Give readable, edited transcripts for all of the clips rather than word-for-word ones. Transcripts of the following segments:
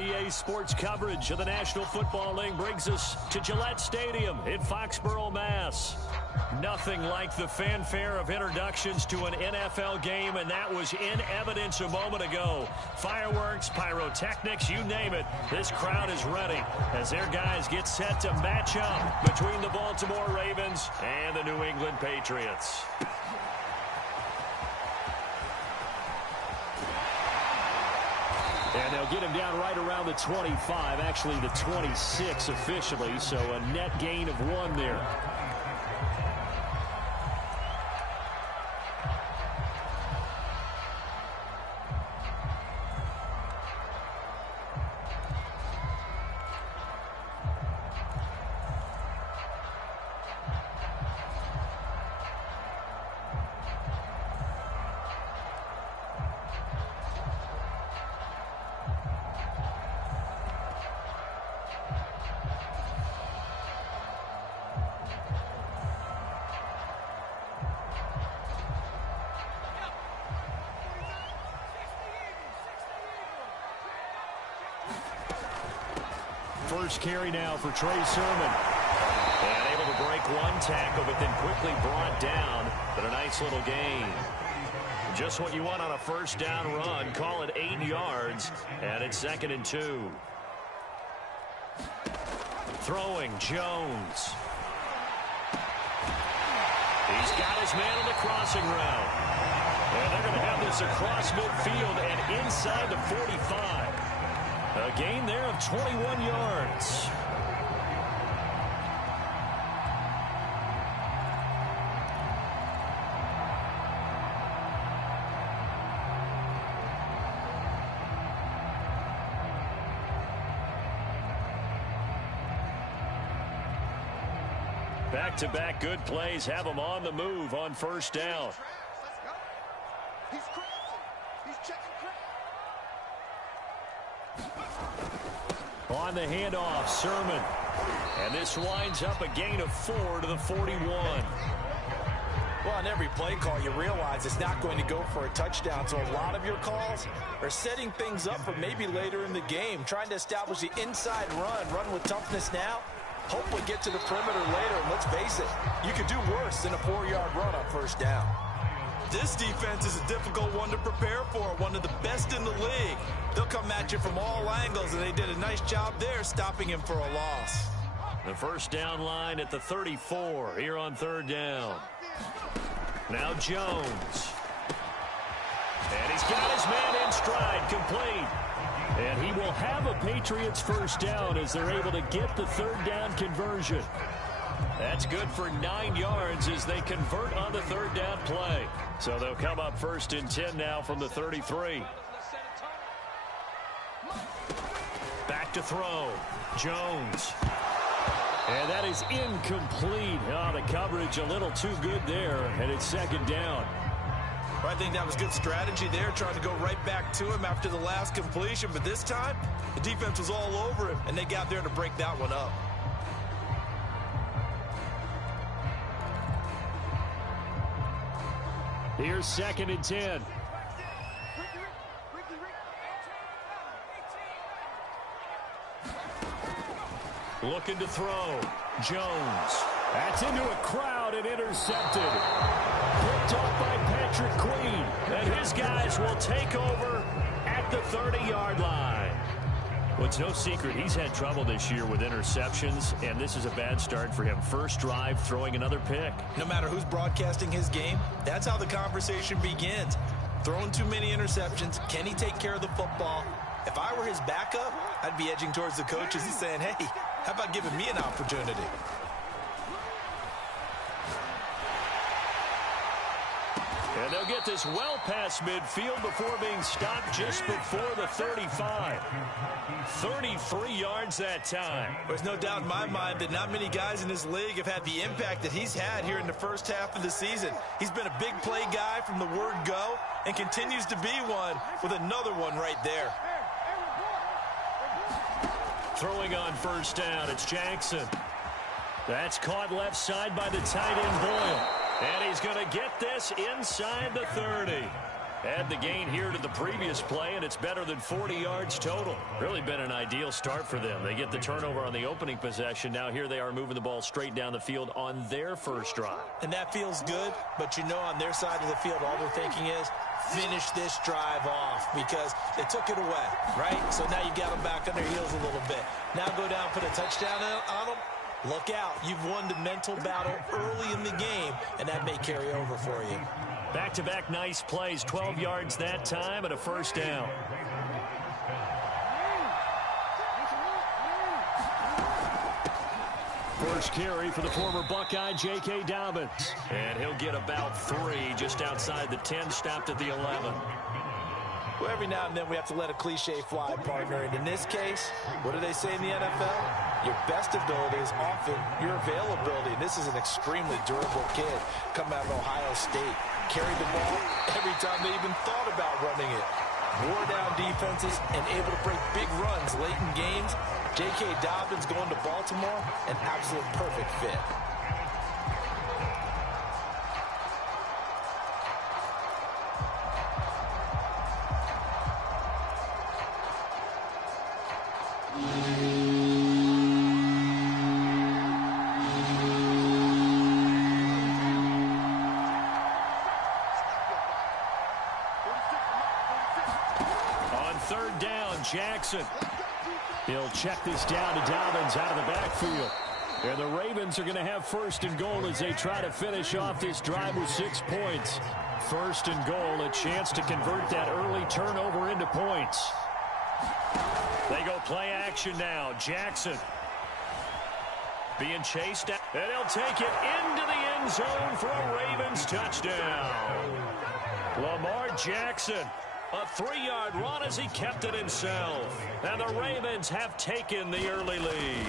EA Sports coverage of the National Football League brings us to Gillette Stadium in Foxborough, Mass. Nothing like the fanfare of introductions to an NFL game, and that was in evidence a moment ago. Fireworks, pyrotechnics, you name it. This crowd is ready as their guys get set to match up between the Baltimore Ravens and the New England Patriots. And they'll get him down right around the 25, actually the 26 officially, so a net gain of 1 there. First carry now for Trey Sermon. And able to break 1 tackle, but then quickly brought down. But a nice little gain. Just what you want on a first down run. Call it 8 yards. And it's 2nd and 2. Throwing Jones. He's got his man on the crossing route. And they're going to have this across midfield and inside the 45. A gain there of 21 yards. Back-to-back good plays have them on the move on first down. He's crazy. He's checking crazy. On the handoff, Sermon. And this winds up a gain of 4 to the 41. Well, on every play call, you realize it's not going to go for a touchdown. So a lot of your calls are setting things up for maybe later in the game, trying to establish the inside run with toughness now, hopefully get to the perimeter later. And let's face it, you could do worse than a 4-yard run on first down. This defense is a difficult one to prepare for, one of the best in the league. They'll come at you from all angles, and they did a nice job there stopping him for a loss. The first down line at the 34 here on third down. Now Jones. And he's got his man in stride, complete. And he will have a Patriots first down as they're able to get the third down conversion. That's good for 9 yards as they convert on the third down play. So they'll come up 1st and 10 now from the 33. Back to throw. Jones. And that is incomplete. Oh, the coverage a little too good there, and it's 2nd down. I think that was good strategy there, trying to go right back to him after the last completion. But this time, the defense was all over him, and they got there to break that one up. Here's 2nd and 10. Looking to throw. Jones. That's into a crowd and intercepted. Picked off by Patrick Queen. And his guys will take over at the 30-yard line. Well, it's no secret he's had trouble this year with interceptions, and this is a bad start for him. First drive, throwing another pick. No matter who's broadcasting his game, that's how the conversation begins. Throwing too many interceptions, can he take care of the football? If I were his backup, I'd be edging towards the coaches and saying, hey, how about giving me an opportunity? And they'll get this well past midfield before being stopped just before the 35. 33 yards that time. There's no doubt in my mind that not many guys in this league have had the impact that he's had here in the first half of the season. He's been a big play guy from the word go and continues to be one with another one right there. Throwing on first down, it's Jackson. That's caught left side by the tight end Boyle. And he's going to get this inside the 30. Add the gain here to the previous play, and it's better than 40 yards total. Really been an ideal start for them. They get the turnover on the opening possession. Now here they are moving the ball straight down the field on their first drive. And that feels good, but you know on their side of the field, all they're thinking is, finish this drive off because they took it away, right? So now you got them back on their heels a little bit. Now go down, put a touchdown on them. Look out. You've won the mental battle early in the game, and that may carry over for you. Back-to-back nice plays, 12 yards that time and a first down. First carry for the former Buckeye, J.K. Dobbins. And he'll get about 3 just outside the 10, stopped at the 11. Well, every now and then we have to let a cliche fly, partner. And in this case, what do they say in the NFL? Your best ability is often your availability. And this is an extremely durable kid coming out of Ohio State. Carried the ball every time they even thought about running it. Wore down defenses and able to break big runs late in games. J.K. Dobbins going to Baltimore, an absolute perfect fit. Jackson. He'll check this down to Dobbins out of the backfield. And the Ravens are going to have first and goal as they try to finish off this drive with 6 points. First and goal, a chance to convert that early turnover into points. They go play action now. Jackson being chased out. And he'll take it into the end zone for a Ravens touchdown. Lamar Jackson. A 3-yard run as he kept it himself. And the Ravens have taken the early lead.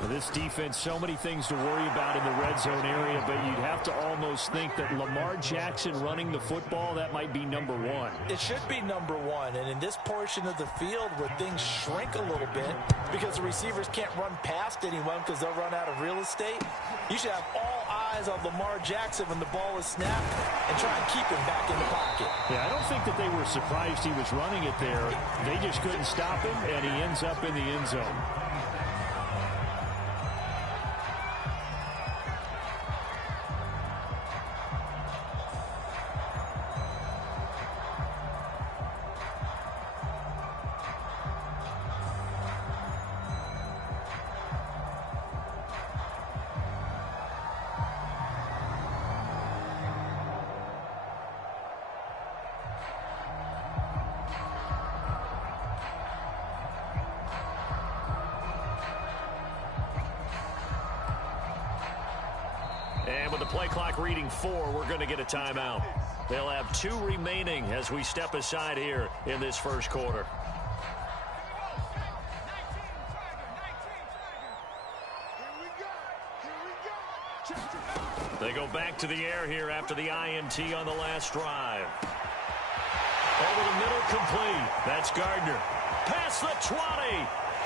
For this defense, so many things to worry about in the red zone area, but you'd have to almost think that Lamar Jackson running the football, that might be number 1. It should be number 1, and in this portion of the field where things shrink a little bit because the receivers can't run past anyone because they'll run out of real estate, you should have all eyes on Lamar Jackson when the ball is snapped and try and keep him back in the pocket. Yeah, I don't think that they were surprised he was running it there. They just couldn't stop him, and he ends up in the end zone. And with the play clock reading 4, we're going to get a timeout. They'll have 2 remaining as we step aside here in this first quarter. They go back to the air here after the INT on the last drive. Over the middle, complete. That's Gardner. Past the 20.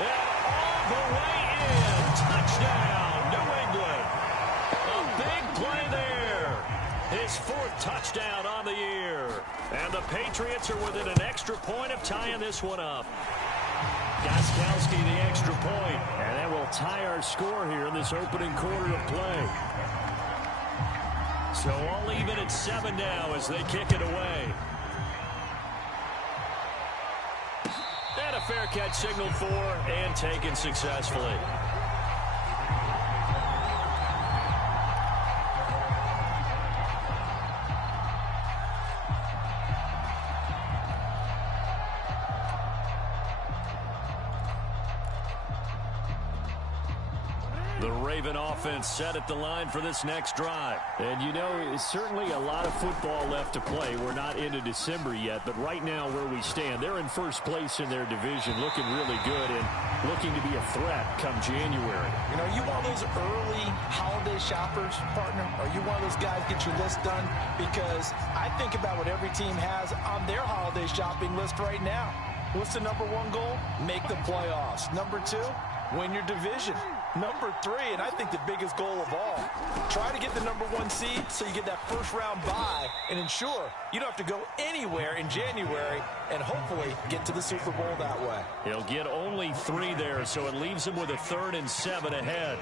And all the way in. Touchdown, New England. A big play there. His 4th touchdown on the year. And the Patriots are within an extra point of tying this one up. Gostkowski the extra point. And that will tie our score here in this opening quarter of play. So all even at 7 now as they kick it away. And a fair catch signaled for and taken successfully. The Raven offense set at the line for this next drive. And you know, it's certainly a lot of football left to play. We're not into December yet, but right now where we stand, they're in first place in their division, looking really good and looking to be a threat come January. You know, you one of those early holiday shoppers, partner? Are you one of those guys get your list done? Because I think about what every team has on their holiday shopping list right now. What's the #1 goal? Make the playoffs. #2, win your division. Number 3, and I think the biggest goal of all. Try to get the number 1 seed so you get that first-round bye and ensure you don't have to go anywhere in January and hopefully get to the Super Bowl that way. He'll get only 3 there, so it leaves him with a 3rd and 7 ahead.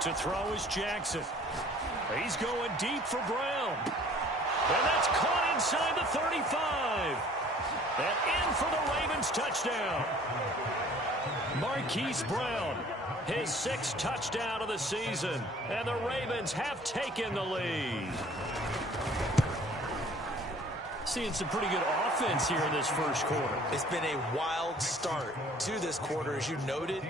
To throw is Jackson. He's going deep for Brown. And that's caught inside the 35. And in for the Ravens touchdown. Marquise Brown, his 6th touchdown of the season. And the Ravens have taken the lead. Seeing some pretty good offense here in this first quarter. It's been a wild start to this quarter, as you noted.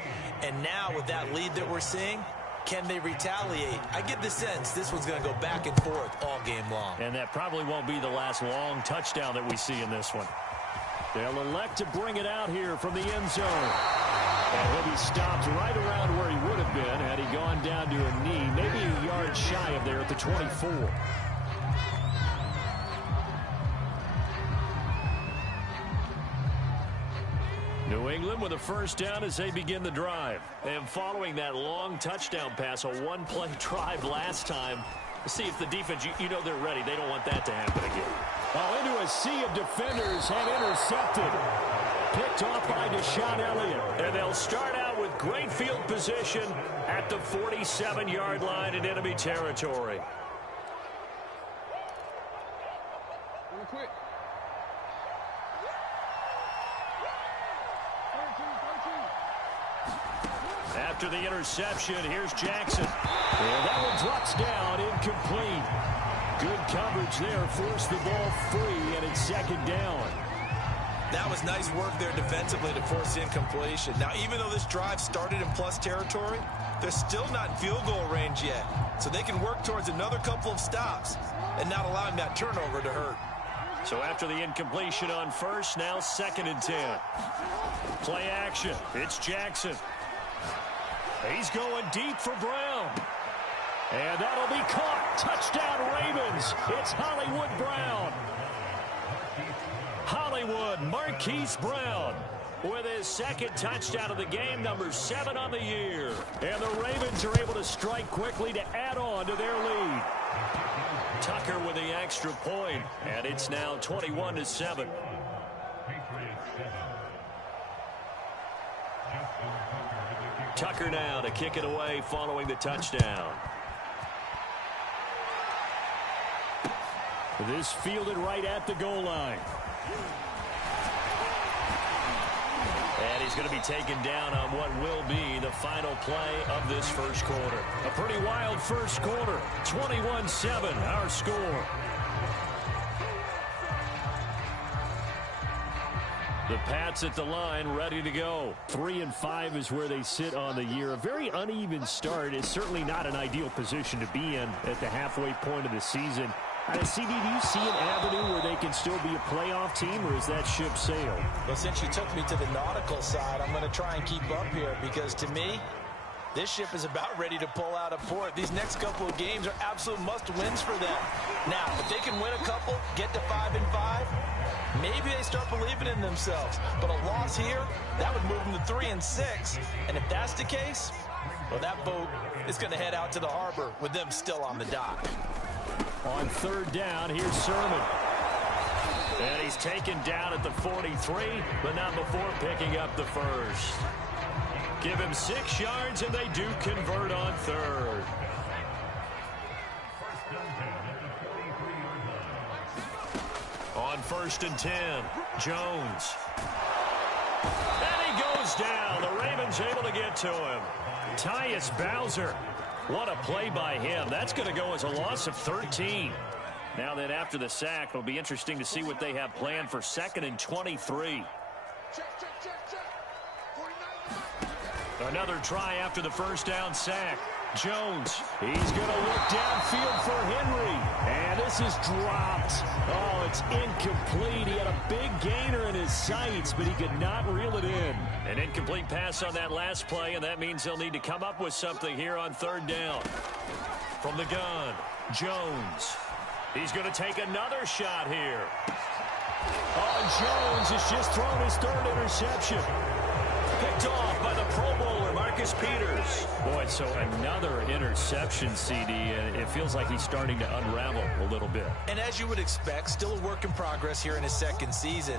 And now with that lead that we're seeing, can they retaliate? I get the sense this one's going to go back and forth all game long. And that probably won't be the last long touchdown that we see in this one. They'll elect to bring it out here from the end zone. And he'll be stopped right around where he would have been had he gone down to a knee, maybe a yard shy of there at the 24. New England with a first down as they begin the drive. And following that long touchdown pass, a one-play drive last time. Let's see if the defense, you know they're ready. They don't want that to happen again. Oh, into a sea of defenders and intercepted. Picked off by Deshaun Elliott. And they'll start out with great field position at the 47-yard line in enemy territory. Real quick. After the interception, here's Jackson. And that one drops down, incomplete. Good coverage there, forced the ball free, and it's 2nd down. That was nice work there defensively to force the incompletion. Now, even though this drive started in plus territory, they're still not in field goal range yet. So they can work towards another couple of stops and not allowing that turnover to hurt. So after the incompletion on first, now 2nd and 10. Play action. It's Jackson. He's going deep for Brown. And that'll be caught. Touchdown Ravens. It's Hollywood Brown. Hollywood, Marquise Brown with his 2nd touchdown of the game, number 7 on the year. And the Ravens are able to strike quickly to add on to their lead. Tucker with the extra point, and it's now 21-7. Tucker now to kick it away following the touchdown. This fielded right at the goal line. And he's going to be taken down on what will be the final play of this first quarter. A pretty wild first quarter. 21-7, our score. The Pats at the line, ready to go. 3-5 is where they sit on the year. A very uneven start is certainly not an ideal position to be in at the halfway point of the season. CD, do you see an avenue where they can still be a playoff team, or is that ship sailed? Well, since you took me to the nautical side, I'm going to try and keep up here because, to me, this ship is about ready to pull out of port. These next couple of games are absolute must-wins for them. Now, if they can win a couple, get to 5-5, maybe they start believing in themselves. But a loss here, that would move them to 3-6. And if that's the case, well, that boat is going to head out to the harbor with them still on the dock. On 3rd down, here's Sermon. And he's taken down at the 43, but not before picking up the first. Give him 6 yards, and they do convert on 3rd. On 1st and 10, Jones. And he goes down. The Ravens able to get to him. Tyus Bowser. What a play by him. That's going to go as a loss of 13. Now that after the sack, it'll be interesting to see what they have planned for 2nd and 23. Another try after the first down sack. Jones, he's going to look downfield for Henry. And this is dropped. Oh, it's incomplete. He had a big gainer in his sights, but he could not reel it in. An incomplete pass on that last play, and that means they'll need to come up with something here on third down. From the gun, Jones. He's going to take another shot here. Oh, Jones has just thrown his third interception. Picked off by the Pro Bowler, Marcus Peters. Boy, so another interception, CD, and it feels like he's starting to unravel a little bit. And as you would expect, still a work in progress here in his second season.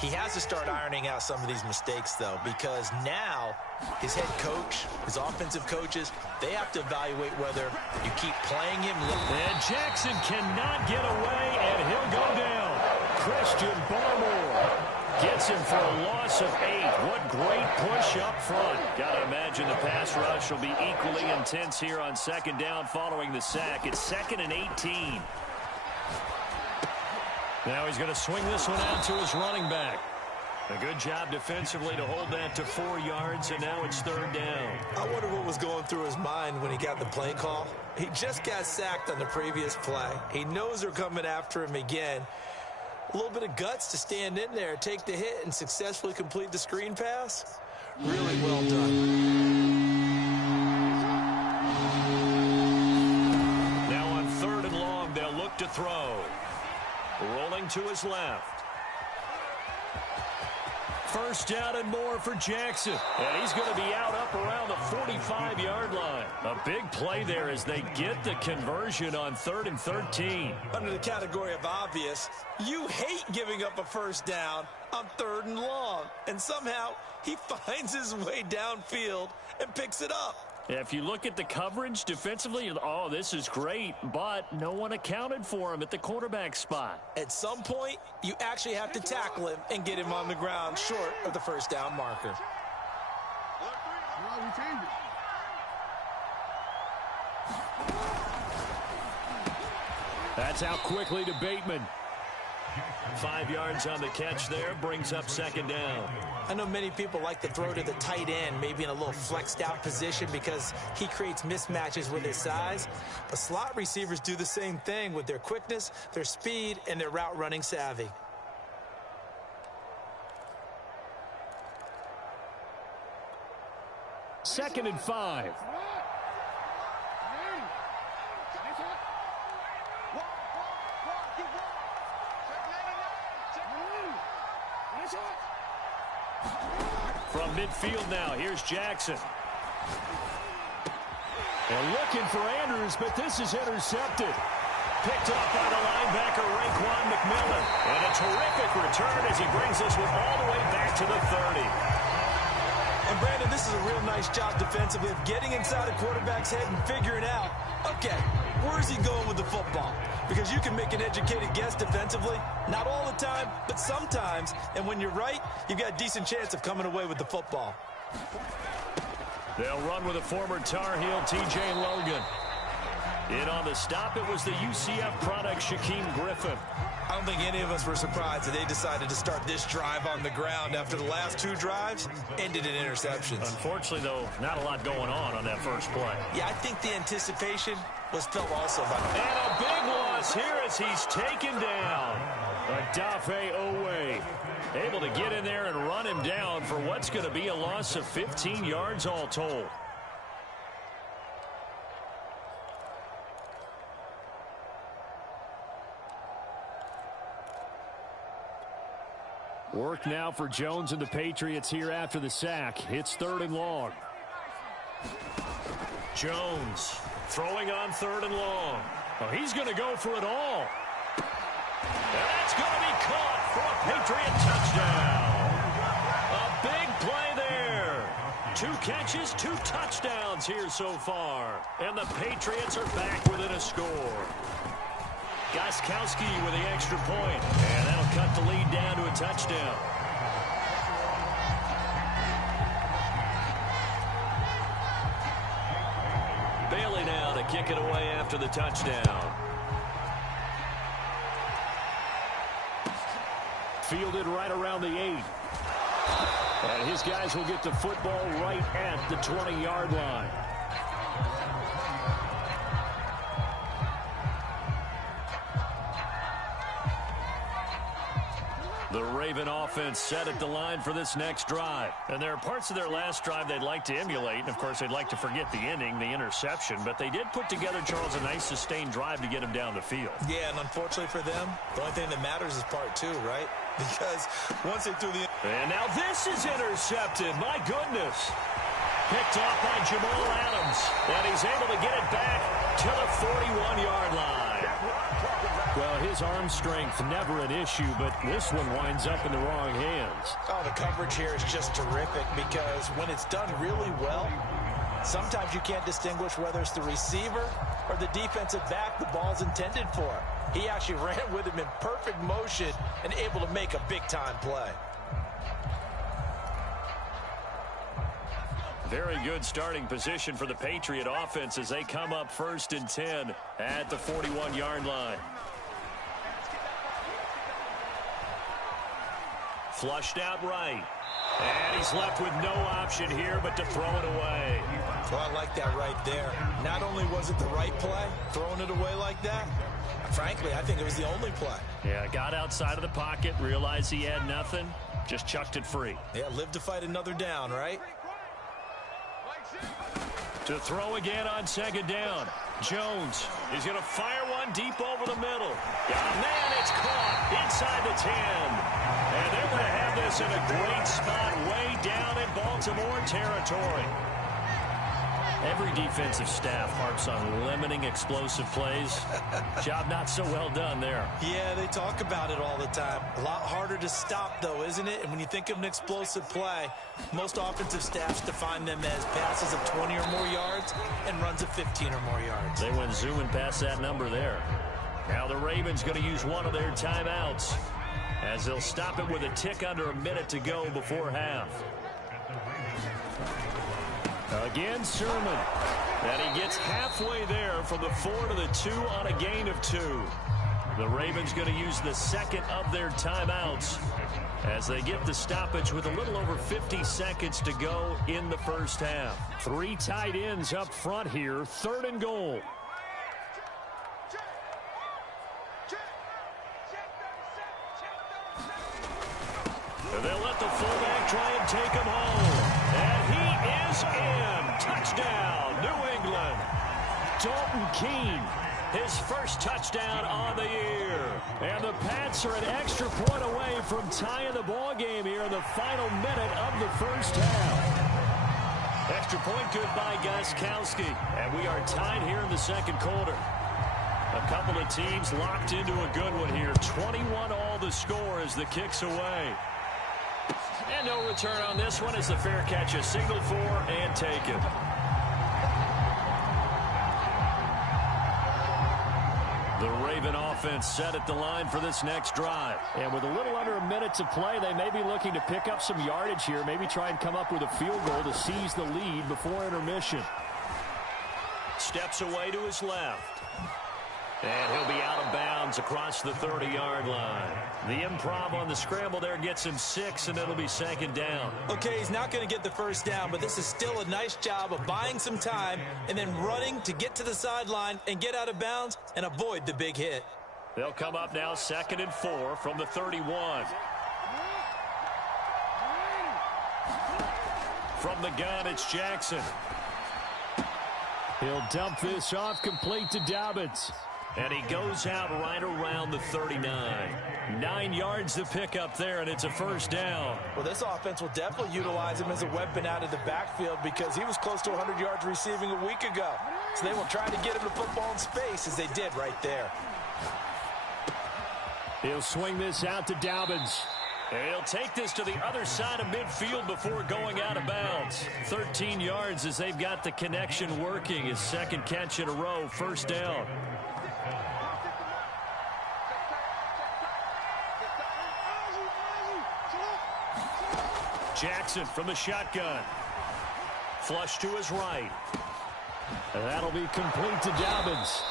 He has to start ironing out some of these mistakes, though, because now his head coach, his offensive coaches, they have to evaluate whether you keep playing him. And Jackson cannot get away, and he'll go down. Christian Barmore gets him for a loss of 8. What great push up front. Got to imagine the pass rush will be equally intense here on second down following the sack. It's 2nd and 18. Now he's going to swing this one out to his running back. A good job defensively to hold that to 4 yards, and now it's third down. I wonder what was going through his mind when he got the play call. He just got sacked on the previous play. He knows they're coming after him again. A little bit of guts to stand in there, take the hit, and successfully complete the screen pass. Really well done. Now on 3rd and long, they'll look to throw. Rolling to his left. First down and more for Jackson. And he's going to be out up around the 45-yard line. A big play there as they get the conversion on 3rd and 13. Under the category of obvious, you hate giving up a first down on 3rd and long. And somehow he finds his way downfield and picks it up. If you look at the coverage defensively, oh, this is great, but no one accounted for him at the quarterback spot. At some point, you actually have to tackle him and get him on the ground short of the first down marker. That's out quickly to Bateman. 5 yards on the catch there, brings up second down. I know many people like to throw to the tight end, maybe in a little flexed out position because he creates mismatches with his size. But slot receivers do the same thing with their quickness, their speed, and their route running savvy. Second and 5. From midfield now, here's Jackson. And looking for Andrews, but this is intercepted. Picked off by the linebacker, Raekwon McMillan. And a terrific return as he brings this one all the way back to the 30. And Brandon, this is a real nice job defensively of getting inside a quarterback's head and figuring out, okay, where's he going with the football? Because you can make an educated guess defensively. Not all the time, but sometimes. And when you're right, you've got a decent chance of coming away with the football. They'll run with a former Tar Heel, T.J. Logan. In on the stop, it was the UCF product, Shaquem Griffin. I don't think any of us were surprised that they decided to start this drive on the ground after the last 2 drives ended in interceptions. Unfortunately, though, not a lot going on that first play. Yeah, I think the anticipation was felt also by them. And a big loss here as he's taken down. Adafe Owe able to get in there and run him down for what's going to be a loss of 15 yards all told. Work now for Jones and the Patriots here after the sack. It's 3rd and long. Jones throwing on 3rd and long. Oh, he's going to go for it all. And that's going to be caught for a Patriot touchdown. A big play there. 2 catches, 2 touchdowns here so far. And the Patriots are back within a score. Gostkowski with the extra point. And that'll cut the lead down to a touchdown. Bailey now to kick it away after the touchdown. Fielded right around the 8. And his guys will get the football right at the 20-yard line. The Raven offense set at the line for this next drive. And there are parts of their last drive they'd like to emulate. And, of course, they'd like to forget the inning, the interception. But they did put together, Charles, a nice sustained drive to get him down the field. Yeah, and unfortunately for them, the only thing that matters is part two, right? Because once they threw the... And now this is intercepted. My goodness. Picked off by Jamal Adams. And he's able to get it back to the 41-yard line. Well, his arm strength never an issue, but this one winds up in the wrong hands. Oh, the coverage here is just terrific because when it's done really well, sometimes you can't distinguish whether it's the receiver or the defensive back the ball's intended for. He actually ran with him in perfect motion and able to make a big-time play. Very good starting position for the Patriot offense as they come up 1st and 10 at the 41-yard line. Flushed out right. And he's left with no option here but to throw it away. Well, I like that right there. Not only was it the right play, throwing it away like that, frankly, I think it was the only play. Yeah, got outside of the pocket, realized he had nothing, just chucked it free. Yeah, live to fight another down, right? To throw again on 2nd down. Jones is going to fire one deep over the middle. Oh, man, it's caught inside the 10. And they're going to have this in a great spot way down in Baltimore territory. Every defensive staff harps on limiting explosive plays. Job not so well done there. Yeah, they talk about it all the time. A lot harder to stop, though, isn't it? And when you think of an explosive play, most offensive staffs define them as passes of 20 or more yards and runs of 15 or more yards. They went zooming past that number there. Now the Ravens going to use one of their timeouts as they'll stop it with a tick under a minute to go before half. Again, Sermon. And he gets halfway there from the 4 to the 2 on a gain of 2. The Ravens going to use the second of their timeouts as they get the stoppage with a little over 50 seconds to go in the first half. 3 tight ends up front here, 3rd and goal. And they'll let the fullback try and take him home. And he is in. Touchdown, New England. Dalton Keene, his first touchdown on the year. And the Pats are an extra point away from tying the ball game here in the final minute of the first half. Extra point good by Gostkowski. And we are tied here in the second quarter. A couple of teams locked into a good one here. 21 all the score as the kick's away. And no return on this one as the fair catch is signaled for and taken. The Raven offense set at the line for this next drive. And with a little under a minute to play, they may be looking to pick up some yardage here, maybe try and come up with a field goal to seize the lead before intermission. Steps away to his left. And he'll be out of bounds across the 30-yard line. The improv on the scramble there gets him 6, and it'll be 2nd down. Okay, he's not going to get the first down, but this is still a nice job of buying some time and then running to get to the sideline and get out of bounds and avoid the big hit. They'll come up now 2nd and 4 from the 31. From the gun, it's Jackson. He'll dump this off complete to Dobbins. And he goes out right around the 39. 9 yards to pick up there, and it's a first down. Well, this offense will definitely utilize him as a weapon out of the backfield because he was close to 100 yards receiving a week ago. So they will try to get him the football in space as they did right there. He'll swing this out to Dobbins. And he'll take this to the other side of midfield before going out of bounds. 13 yards as they've got the connection working. His second catch in a row, first down. Jackson from the shotgun. Flush to his right. And that'll be complete to Dobbins.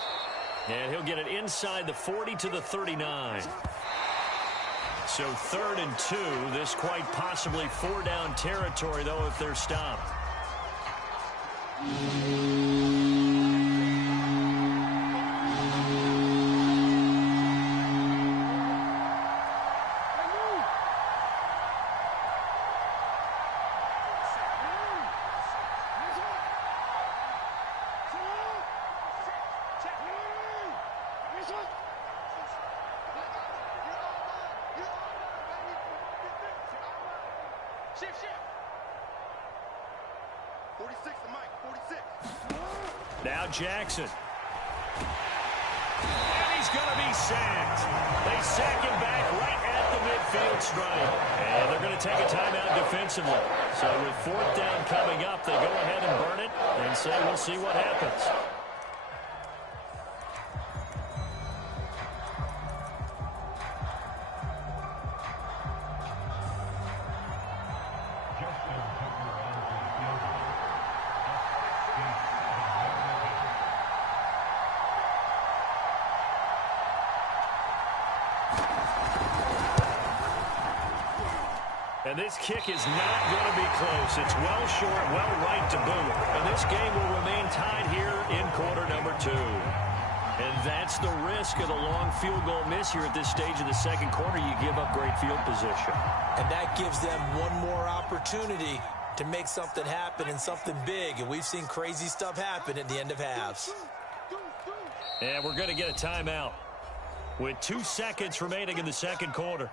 And he'll get it inside the 40 to the 39. So 3rd and 2. This quite possibly 4-down territory, though, if they're stopped. Now Jackson. And he's going to be sacked. They sack him back right at the midfield stripe. And they're going to take a timeout defensively. So with 4th down coming up, they go ahead and burn it and say we'll see what happens. And this kick is not going to be close. It's well short, well right to boot. And this game will remain tied here in quarter number 2. And that's the risk of the long field goal miss here at this stage of the second quarter. You give up great field position. And that gives them one more opportunity to make something happen and something big. And we've seen crazy stuff happen at the end of halves. And we're going to get a timeout with 2 seconds remaining in the second quarter.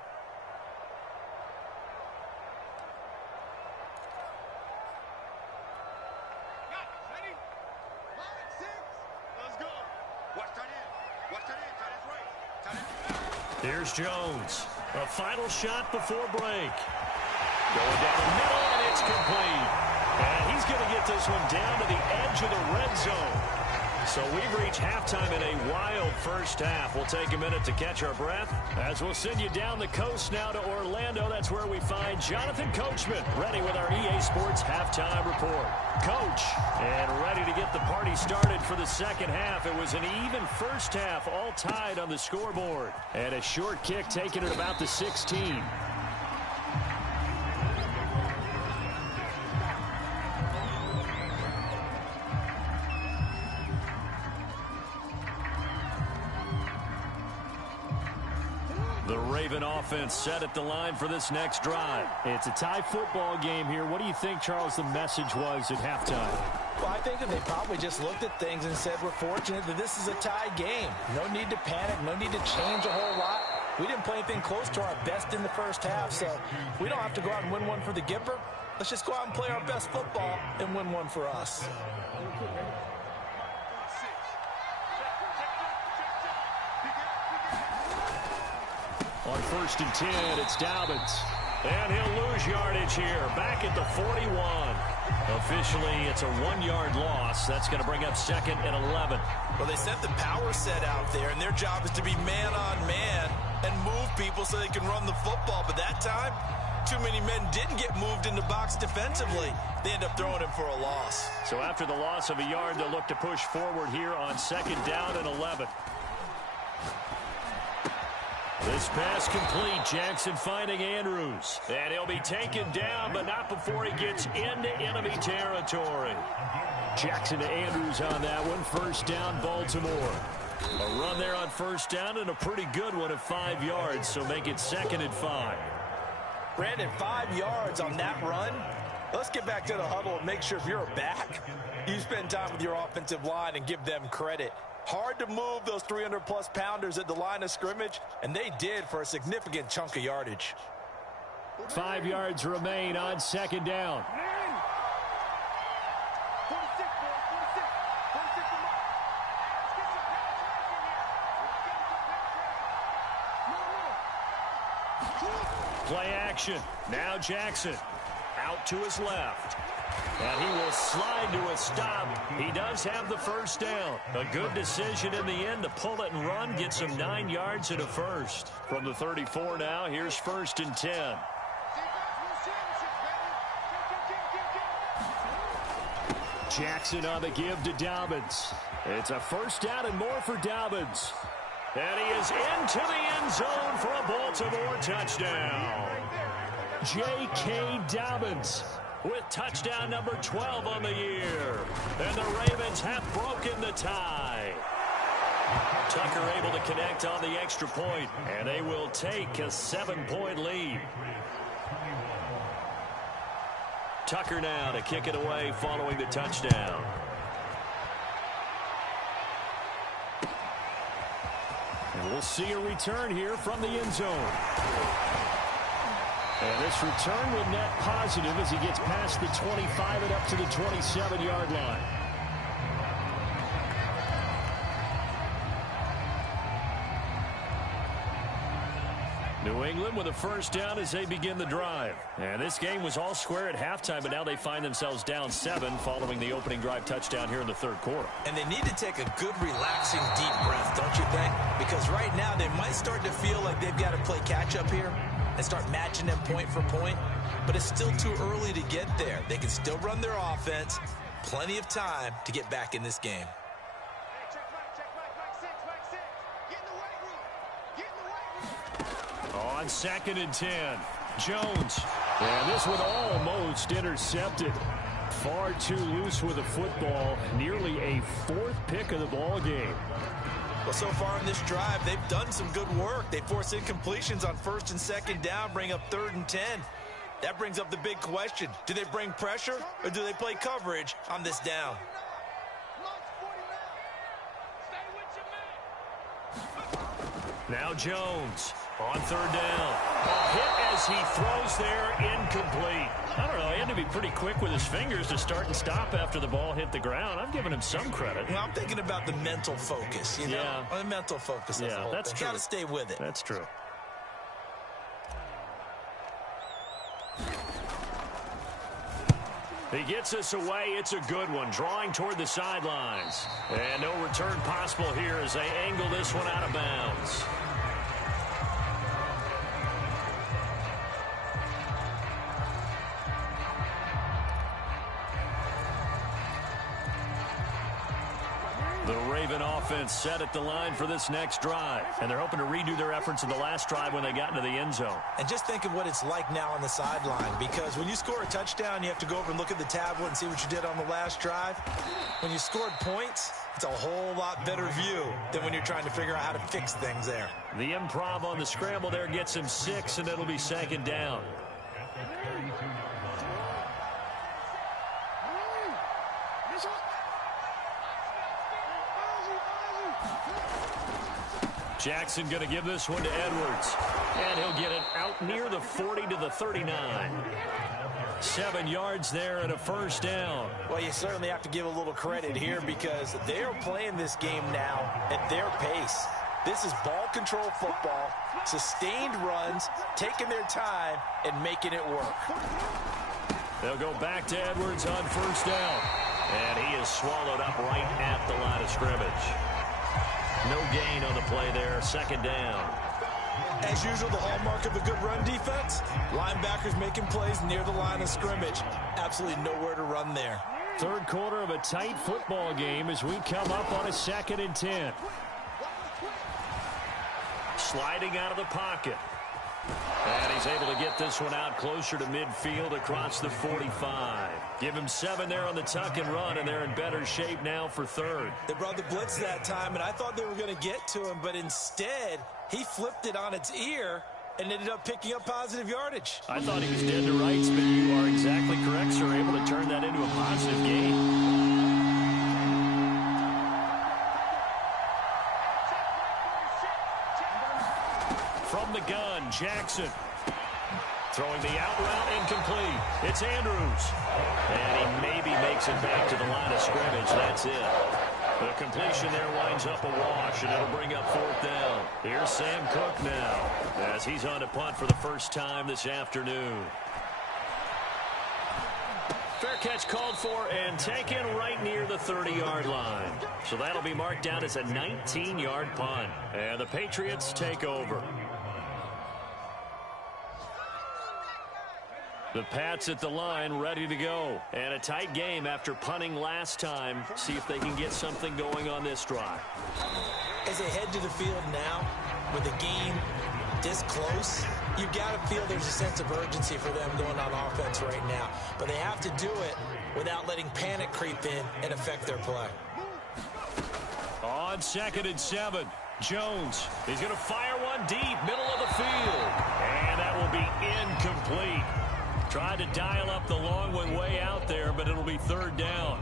Here's Jones. A final shot before break. Going down the middle, and it's complete. And he's going to get this one down to the edge of the red zone. So we've reached halftime in a wild first half. We'll take a minute to catch our breath as we'll send you down the coast now to Orlando. That's where we find Jonathan Coachman ready with our EA Sports halftime report. Coach, and ready to get the party started for the second half. It was an even first half, all tied on the scoreboard. And a short kick taken at about the 16. The Raven offense set at the line for this next drive. It's a tie football game here. What do you think, Charles, the message was at halftime? Well, I think that they probably just looked at things and said, we're fortunate that this is a tie game. No need to panic. No need to change a whole lot. We didn't play anything close to our best in the first half, so we don't have to go out and win one for the Gipper. Let's just go out and play our best football and win one for us. On 1st and 10, it's Dobbins. And he'll lose yardage here. Back at the 41. Officially, it's a 1-yard loss. That's going to bring up 2nd and 11. Well, they sent the power set out there, and their job is to be man-on-man and move people so they can run the football. But that time, too many men didn't get moved in the box defensively. They end up throwing him for a loss. So after the loss of a yard, they'll look to push forward here on 2nd down and 11. This pass complete. Jackson finding Andrews. And he'll be taken down, but not before he gets into enemy territory. Jackson to Andrews on that one. 1st down, Baltimore. A run there on 1st down and a pretty good one at 5 yards, so make it 2nd and 5. Brandon, 5 yards on that run. Let's get back to the huddle and make sure if you're a back, you spend time with your offensive line and give them credit. Hard to move those 300-plus pounders at the line of scrimmage, and they did for a significant chunk of yardage. 5 yards remain on 2nd down. Play action. Now Jackson out to his left. And he will slide to a stop. He does have the 1st down. A good decision in the end to pull it and run. Gets him 9 yards and a 1st. From the 34 now, here's 1st and 10. Jackson on the give to Dobbins. It's a 1st down and more for Dobbins. And he is into the end zone for a Baltimore touchdown. J.K. Dobbins with touchdown number 12 on the year. And the Ravens have broken the tie. Tucker able to connect on the extra point, and they will take a 7-point lead. Tucker now to kick it away following the touchdown. And we'll see a return here from the end zone. And this return will net positive as he gets past the 25 and up to the 27-yard line. New England with a first down as they begin the drive. And this game was all square at halftime, but now they find themselves down 7 following the opening drive touchdown here in the third quarter. And they need to take a good, relaxing, deep breath, don't you think? Because right now they might start to feel like they've got to play catch-up here and start matching them point for point. But it's still too early to get there. They can still run their offense. Plenty of time to get back in this game. On 2nd and 10, Jones. And this one almost intercepted. Far too loose with the football. Nearly a 4th pick of the ball game. Well, so far in this drive, they've done some good work. They force incompletions on 1st and 2nd down, bring up 3rd and 10. That brings up the big question. Do they bring pressure or do they play coverage on this down? Now Jones on 3rd down. A hit as he throws there, incomplete. I don't know, he had to be pretty quick with his fingers to start and stop after the ball hit the ground. I'm giving him some credit. Well, I'm thinking about the mental focus, you know? The mental focus of the whole that's thing. true. Got to stay with it. That's true. He gets us away. It's a good one. Drawing toward the sidelines. And no return possible here as they angle this one out of bounds. The Raven offense set at the line for this next drive. And they're hoping to redo their efforts in the last drive when they got into the end zone. And just think of what it's like now on the sideline, because when you score a touchdown, you have to go over and look at the tablet and see what you did on the last drive. When you scored points, it's a whole lot better view than when you're trying to figure out how to fix things there. The improv on the scramble there gets him 6, and it'll be 2nd down. Jackson going to give this one to Edwards. And he'll get it out near the 40 to the 39. 7 yards there and a first down. Well, you certainly have to give a little credit here because they are playing this game now at their pace. This is ball control football, sustained runs, taking their time and making it work. They'll go back to Edwards on first down. And he is swallowed up right at the line of scrimmage. No gain on the play there. 2nd down. As usual, the hallmark of a good run defense, linebackers making plays near the line of scrimmage. Absolutely nowhere to run there. Third quarter of a tight football game as we come up on a 2nd and 10. Sliding out of the pocket. And he's able to get this one out closer to midfield across the 45. Give him 7 there on the tuck and run, and they're in better shape now for 3rd. They brought the blitz that time, and I thought they were going to get to him, but instead, he flipped it on its ear and ended up picking up positive yardage. I thought he was dead to rights, but you are exactly correct, sir. Able to turn that into a positive gain. From the gun, Jackson. Throwing the out route, incomplete. It's Andrews. And he maybe makes it back to the line of scrimmage. That's it. The completion there winds up a wash, and it'll bring up 4th down. Here's Sam Cook now as he's on to punt for the first time this afternoon. Fair catch called for and taken right near the 30-yard line. So that'll be marked down as a 19-yard punt. And the Patriots take over. The Pats at the line, ready to go. And a tight game after punting last time. See if they can get something going on this drive. As they head to the field now, with the game this close, you've got to feel there's a sense of urgency for them going on offense right now. But they have to do it without letting panic creep in and affect their play. On 2nd and 7, Jones. He's going to fire one deep, middle of the field. And that will be incomplete. Tried to dial up the long one way out there, but it'll be 3rd down.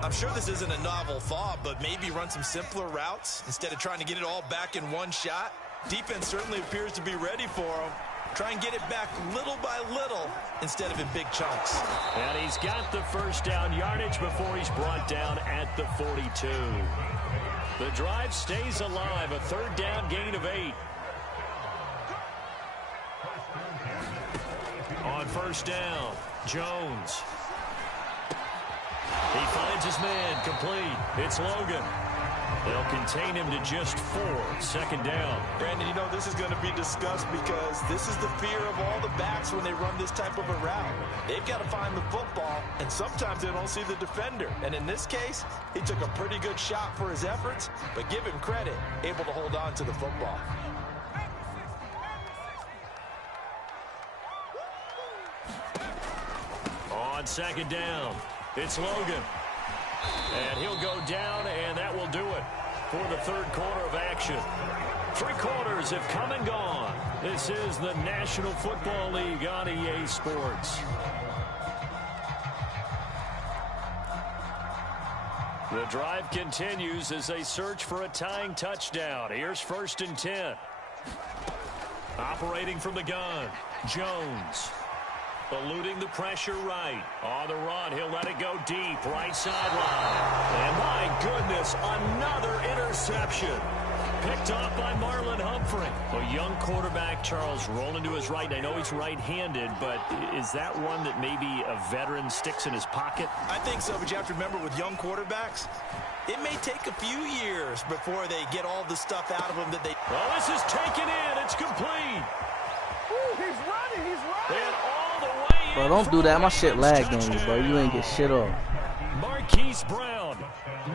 I'm sure this isn't a novel thought, but maybe run some simpler routes instead of trying to get it all back in one shot. Defense certainly appears to be ready for him. Try and get it back little by little instead of in big chunks. And he's got the 1st down yardage before he's brought down at the 42. The drive stays alive, a 3rd down gain of 8. On 1st down, Jones. He finds his man, complete. It's Logan. They'll contain him to just 4, 2nd down. Brandon, you know, this is going to be discussed because this is the fear of all the backs when they run this type of a route. They've got to find the football, and sometimes they don't see the defender. And in this case, he took a pretty good shot for his efforts, but give him credit, able to hold on to the football. On 2nd down, it's Logan. And he'll go down, and that will do it for the 3rd quarter of action. 3 quarters have come and gone. This is the National Football League on EA Sports. The drive continues as they search for a tying touchdown. Here's 1st and 10. Operating from the gun, Jones. Eluding the pressure right. On the run, he'll let it go deep, right sideline. And my goodness, another interception. Picked off by Marlon Humphrey. A young quarterback, Charles, rolling to his right. I know he's right-handed, but is that one that maybe a veteran sticks in his pocket? I think so, but you have to remember with young quarterbacks, it may take a few years before they get all the stuff out of them that they... Well, this is taken in. It's complete. Ooh, he's running. He's running. And all the way in. Bro, don't do that. My shit lagged on you, bro. You ain't get shit off. Marquise Brown,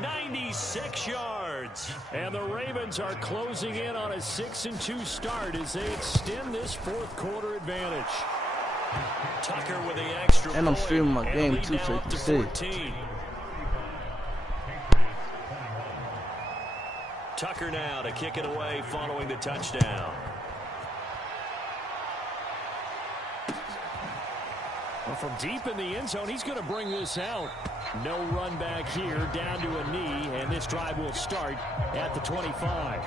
96 yards. And the Ravens are closing in on a 6-2 start as they extend this 4th quarter advantage. Tucker with the extra And I'm point, streaming my and game lead too, now so you up can to see. 14. Tucker now to kick it away following the touchdown. Well, from deep in the end zone, he's going to bring this out. No run back here, down to a knee, and this drive will start at the 25.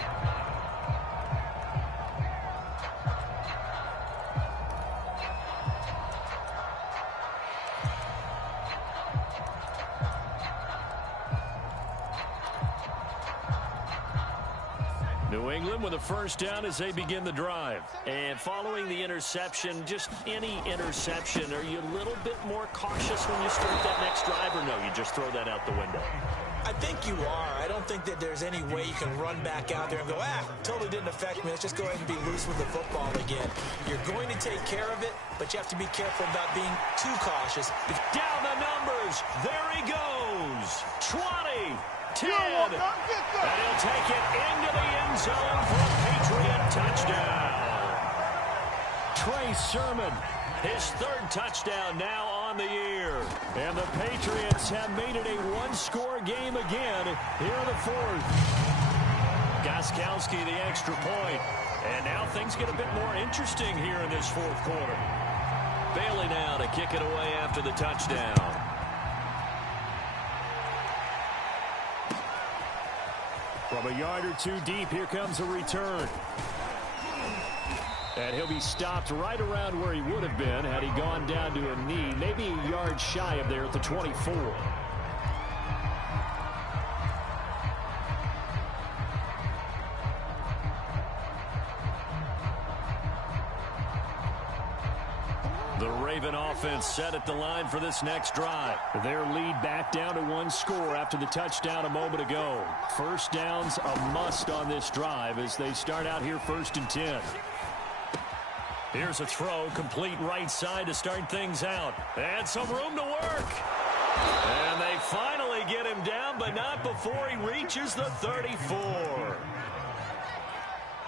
New England with a 1st down as they begin the drive. And following the interception, just any interception, are you a little bit more cautious when you start that next drive, or no, you just throw that out the window? I think you are. I don't think that there's any way you can run back out there and go, totally didn't affect me. Let's just go ahead and be loose with the football again. You're going to take care of it, but you have to be careful about being too cautious. Down the numbers. There he goes. 20. 10, and he'll take it into the end zone for a Patriot touchdown. Trey Sermon, his 3rd touchdown now on the year. And the Patriots have made it a 1-score game again here in the 4th. Gostkowski the extra point. And now things get a bit more interesting here in this 4th quarter. Bailey now to kick it away after the touchdown. From a yard or 2 deep, here comes a return. And he'll be stopped right around where he would have been had he gone down to a knee, maybe a yard shy of there at the 24. The Raven offense set at the line for this next drive. Their lead back down to 1 score after the touchdown a moment ago. 1st down's a must on this drive as they start out here 1st and 10. Here's a throw, complete right side to start things out. And some room to work. And they finally get him down, but not before he reaches the 34.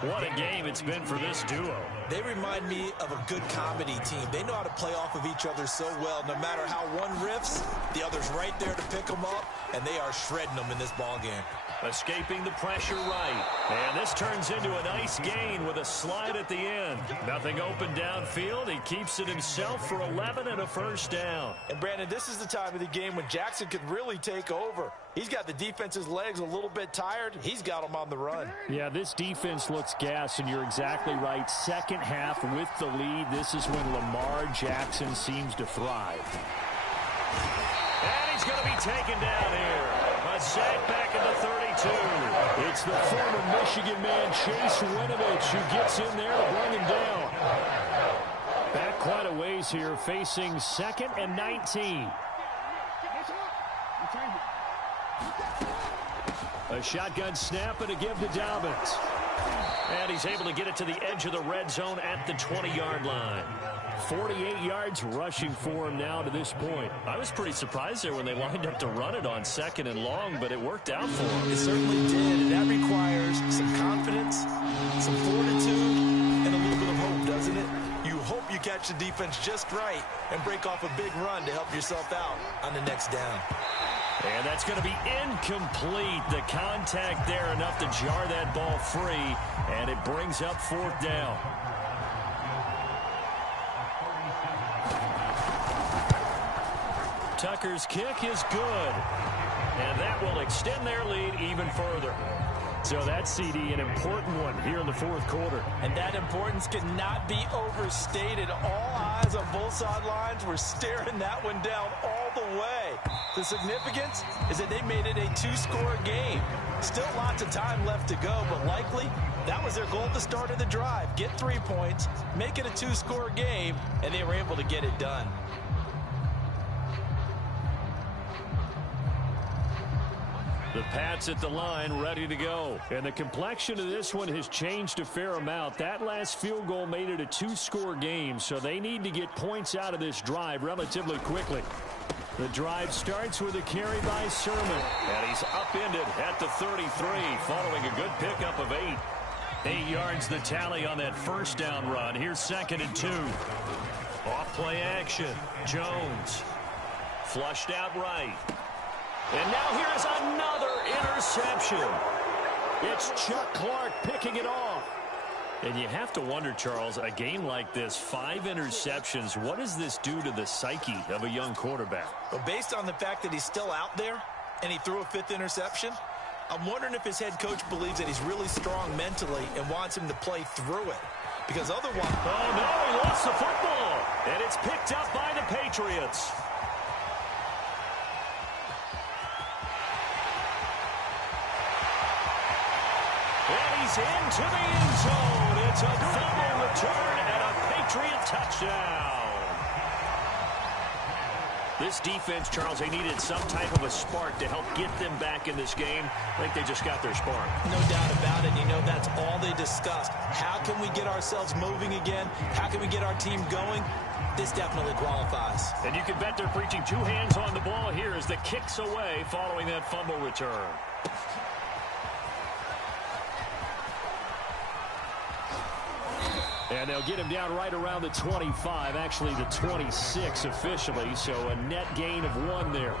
What a game it's been for this duo. They remind me of a good comedy team. They know how to play off of each other so well. No matter how one riffs, the other's right there to pick them up, and they are shredding them in this ball game. Escaping the pressure right. And this turns into a nice gain with a slide at the end. Nothing open downfield. He keeps it himself for 11 and a first down. And, Brandon, this is the time of the game when Jackson could really take over. He's got the defense's legs a little bit tired. He's got them on the run. Yeah, this defense looks gassed, and you're exactly right. Second half with the lead, this is when Lamar Jackson seems to thrive. And he's going to be taken down here. A sack back at the 32. It's the former Michigan man, Chase Winovich, who gets in there to bring him down. Back quite a ways here, facing 2nd and 19. A shotgun snap and a give to Dobbins. And he's able to get it to the edge of the red zone at the 20-yard line. 48 yards rushing for him now to this point. I was pretty surprised there when they lined up to run it on 2nd and long, but it worked out for him. It certainly did, and that requires some confidence, some fortitude, and a little bit of hope, doesn't it? You hope you catch the defense just right and break off a big run to help yourself out on the next down. And that's going to be incomplete. The contact there enough to jar that ball free, and it brings up 4th down. Tucker's kick is good, and that will extend their lead even further. So that's, CD, an important one here in the 4th quarter. And that importance cannot be overstated. All eyes on both sidelines were staring that one down all the way. The significance is that they made it a 2-score game. Still lots of time left to go, but likely that was their goal at the start of the drive. Get 3 points, make it a 2-score game, and they were able to get it done. The Pats at the line, ready to go. And the complexion of this one has changed a fair amount. That last field goal made it a 2-score game, so they need to get points out of this drive relatively quickly. The drive starts with a carry by Sermon. And he's upended at the 33, following a good pickup of 8. 8 yards the tally on that first down run. Here's 2nd and 2. Off play action. Jones. Flushed out right. And now here's another interception. It's Chuck Clark picking it off. And you have to wonder, Charles, a game like this, 5 interceptions, what does this do to the psyche of a young quarterback? Well, based on the fact that he's still out there and he threw a 5th interception, I'm wondering if his head coach believes that he's really strong mentally and wants him to play through it. Because otherwise... Oh, no, he lost the football. And it's picked up by the Patriots. He's into the end zone. It's a fumble return and a Patriot touchdown. This defense, Charles, they needed some type of a spark to help get them back in this game. I think they just got their spark. No doubt about it. You know, that's all they discussed. How can we get ourselves moving again? How can we get our team going? This definitely qualifies. And you can bet they're preaching 2 hands on the ball here as the kick's away following that fumble return. And they'll get him down right around the 25, actually the 26 officially, so a net gain of 1 there.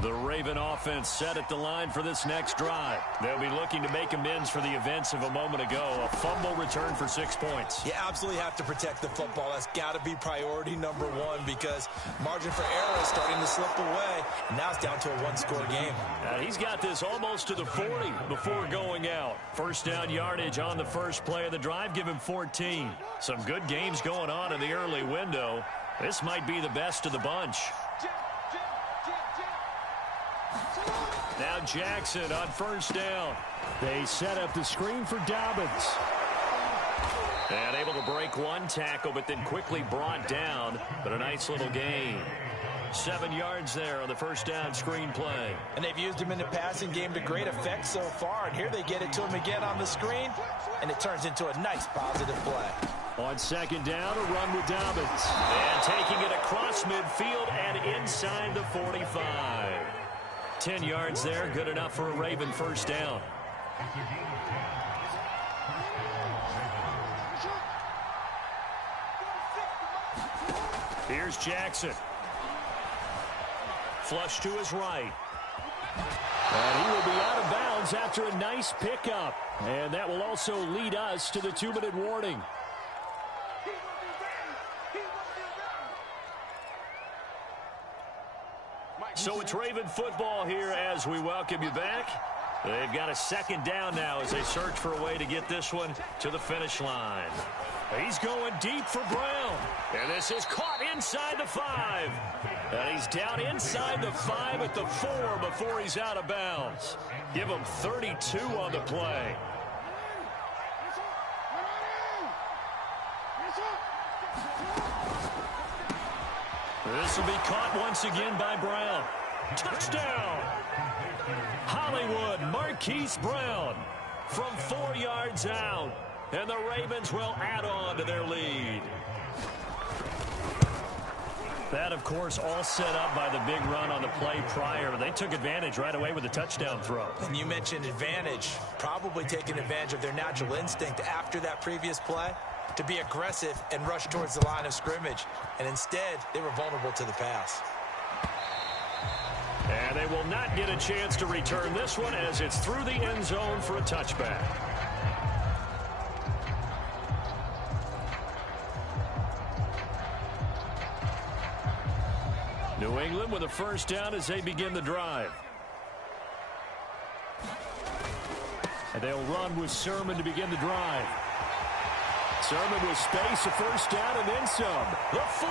The Raven offense set at the line for this next drive. They'll be looking to make amends for the events of a moment ago. A fumble return for 6 points. You absolutely have to protect the football. That's got to be priority number 1 because margin for error is starting to slip away. And now it's down to a 1-score game. He's got this almost to the 40 before going out. First down yardage on the first play of the drive. Give him 14. Some good games going on in the early window. This might be the best of the bunch. Now Jackson on first down. They set up the screen for Dobbins. And able to break 1 tackle, but then quickly brought down. But a nice little gain. 7 yards there on the first down screen play. And they've used him in the passing game to great effect so far. And here they get it to him again on the screen. And it turns into a nice positive play. On second down, a run with Dobbins. And taking it across midfield and inside the 45. 10 yards there, good enough for a Raven first down. Here's Jackson. Flush to his right. And he will be out of bounds after a nice pickup. And that will also lead us to the 2-minute warning. So it's Raven football here as we welcome you back. They've got a second down now as they search for a way to get this one to the finish line. He's going deep for Brown. And this is caught inside the 5. And he's down inside the 5 at the 4 before he's out of bounds. Give him 32 on the play. This will be caught once again by Brown. Touchdown! Hollywood Marquise Brown from 4 yards out. And the Ravens will add on to their lead. That, of course, all set up by the big run on the play prior. They took advantage right away with a touchdown throw. And you mentioned advantage, probably taking advantage of their natural instinct after that previous play to be aggressive and rush towards the line of scrimmage. And instead, they were vulnerable to the pass. And they will not get a chance to return this one as it's through the end zone for a touchback. New England with a first down as they begin the drive. And they'll run with Sermon to begin the drive. Sermon with space, a first down, and then some. The 40.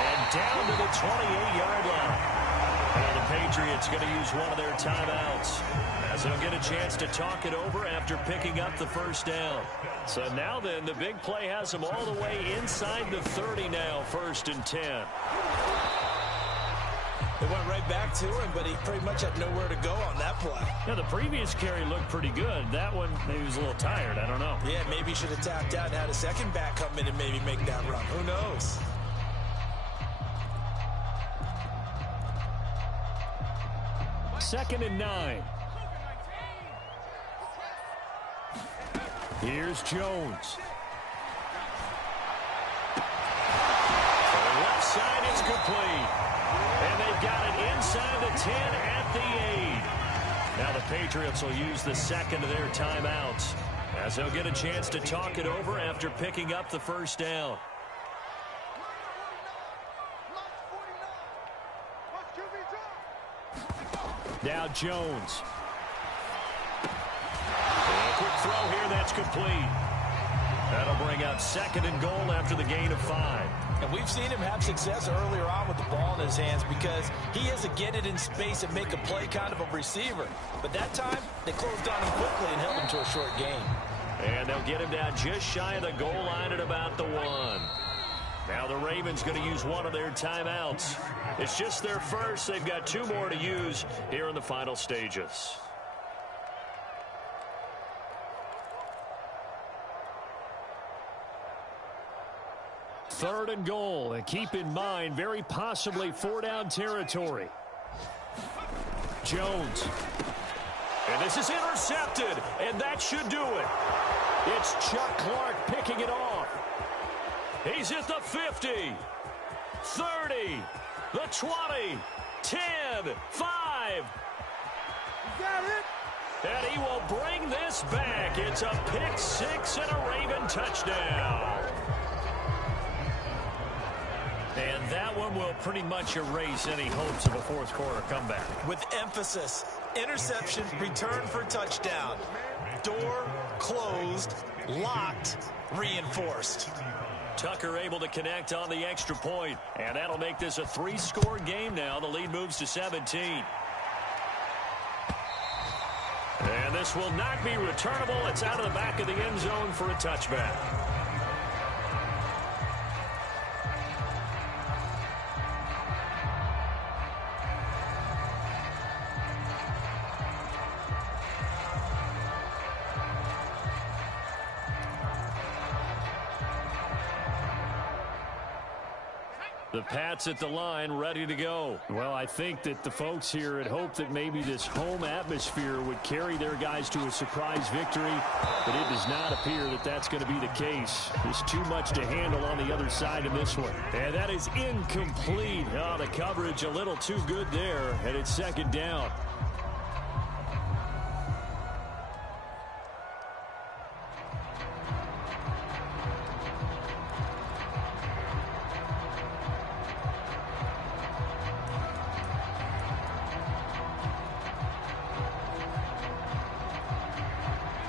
And down to the 28-yard line. And the Patriots going to use one of their timeouts as they'll get a chance to talk it over after picking up the first down. So now then, the big play has them all the way inside the 30 now, 1st and 10. They went right back to him, but he pretty much had nowhere to go on that play. Yeah, the previous carry looked pretty good. That one, maybe he was a little tired. I don't know. Yeah, maybe he should have tapped out and had a second back come in and maybe make that run. Who knows? Second and 9. Here's Jones. For the left side, it's complete. And they've got it inside the 10 at the 8. Now the Patriots will use the second of their timeouts as they'll get a chance to talk it over after picking up the first down. Now Jones. And a quick throw here that's complete. That'll bring up 2nd and goal after the gain of 5. And we've seen him have success earlier on with the ball in his hands because he has a get it in space and make a play kind of a receiver. But that time, they closed on him quickly and held him to a short gain. And they'll get him down just shy of the goal line at about the 1. Now the Ravens going to use one of their timeouts. It's just their first. They've got 2 more to use here in the final stages. Third and goal, and keep in mind, very possibly 4-down territory. Jones. And this is intercepted, and that should do it. It's Chuck Clark picking it off. He's at the 50, 30, the 20, 10, 5. Is that it? And he will bring this back. It's a pick 6 and a Raven touchdown. And that one will pretty much erase any hopes of a fourth quarter comeback. With emphasis, interception, return for touchdown. Door closed, locked, reinforced. Tucker able to connect on the extra point. And that'll make this a 3-score game now. The lead moves to 17. And this will not be returnable. It's out of the back of the end zone for a touchback. The Pats at the line, ready to go. Well, I think that the folks here had hoped that maybe this home atmosphere would carry their guys to a surprise victory, but it does not appear that that's going to be the case. There's too much to handle on the other side in this one. And that is incomplete. Oh, the coverage a little too good there, and it's second down.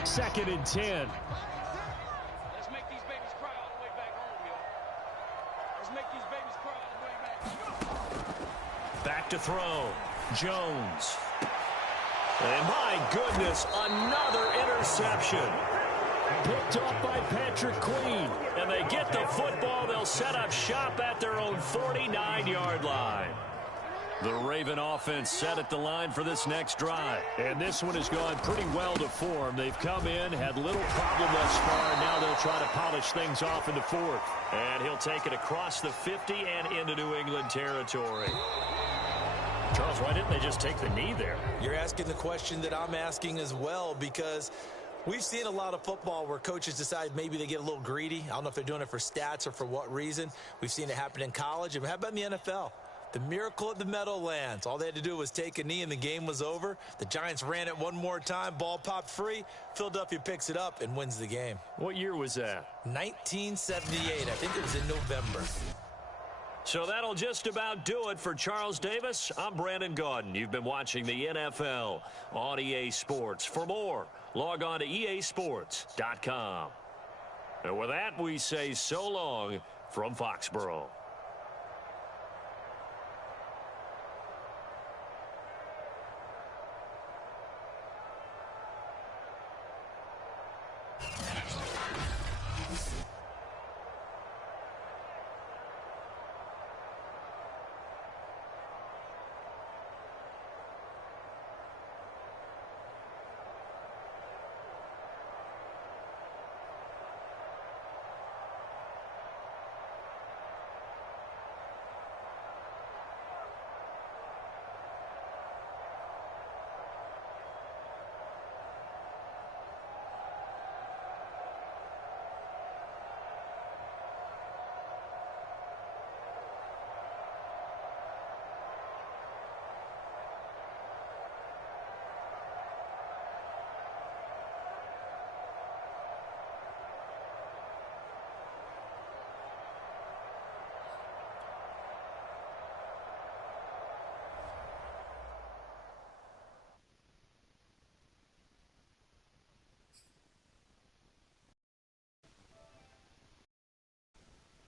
Second and 10. Let's make these babies cry all the way back home, yo. Let's make these babies cry all the way back. Back to throw. Jones. And my goodness, another interception. Picked off by Patrick Queen. And they get the football. They'll set up shop at their own 49-yard line. The Raven offense set at the line for this next drive. And this one has gone pretty well to form. They've come in, had little problem thus far, and now they'll try to polish things off in the fourth. And he'll take it across the 50 and into New England territory. Charles, why didn't they just take the knee there? You're asking the question that I'm asking as well, because we've seen a lot of football where coaches decide maybe they get a little greedy. I don't know if they're doing it for stats or for what reason. We've seen it happen in college. And how about in the NFL? The miracle at the Meadowlands. All they had to do was take a knee and the game was over. The Giants ran it one more time. Ball popped free. Philadelphia picks it up and wins the game. What year was that? 1978. I think it was in November. So that'll just about do it for Charles Davis. I'm Brandon Gaudin. You've been watching the NFL on EA Sports. For more, log on to easports.com. And with that, we say so long from Foxborough.